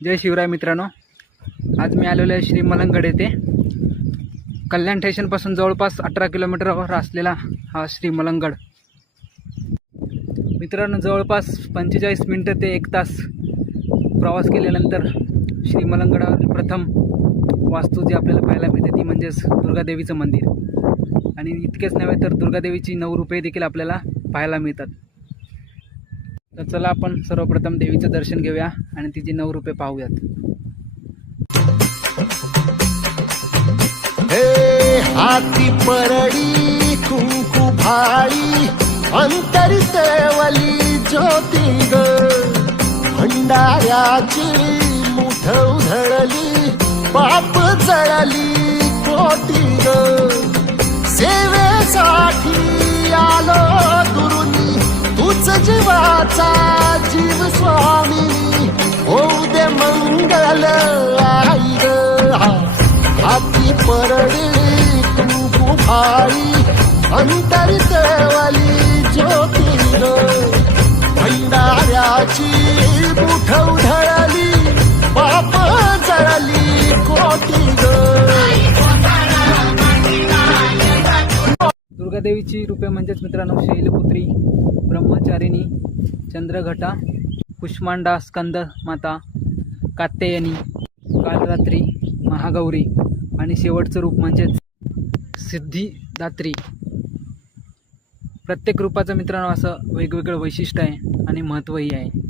जय शिवराय मित्रांनो. आज मी आलेलो आहे श्री मलंगड येथे. कल्याण स्टेशनपासून जवळपास अठरा किलोमीटरवर असलेला हा श्री मलंगड. मित्रांनो जवळपास पंचेचाळीस मिनटं ते एक तास प्रवास केल्यानंतर श्री मलंगडावर प्रथम वास्तू जी आपल्याला पाहायला मिळते ती म्हणजेच दुर्गादेवीचं मंदिर. आणि इतकेच नव्हे तर दुर्गादेवीची नऊ रुपये देखील आपल्याला पाहायला मिळतात. तर चला आपण सर्वप्रथम देवीचं दर्शन घेऊया आणि तिची नऊ रुपये पाहूयात. हाती परडी कुंकू भाळी अंतरी ज्योती ग. भंडाऱ्याची मुठ उधळली पाप जळली कोटी ग. जीवाचा जीव स्वामी होऊ दे मंगल आई ग. हाती परडी कुंकू भाई अंतरी देवाली ज्योती भंडाऱ्याची मुठ उधळली पाप जळली कोटी ग महादेवीची रूपे म्हणजेच मित्रांनो शैलपुत्री ब्रह्मचारिणी चंद्रघटा कुष्मांडा स्कंद माता कात्यायनी कालरात्री महागौरी आणि शेवटचं रूप म्हणजेच सिद्धिदात्री. प्रत्येक रूपाचं मित्रांनो असं वेगवेगळं वैशिष्ट्य आहे आणि महत्त्वही आहे.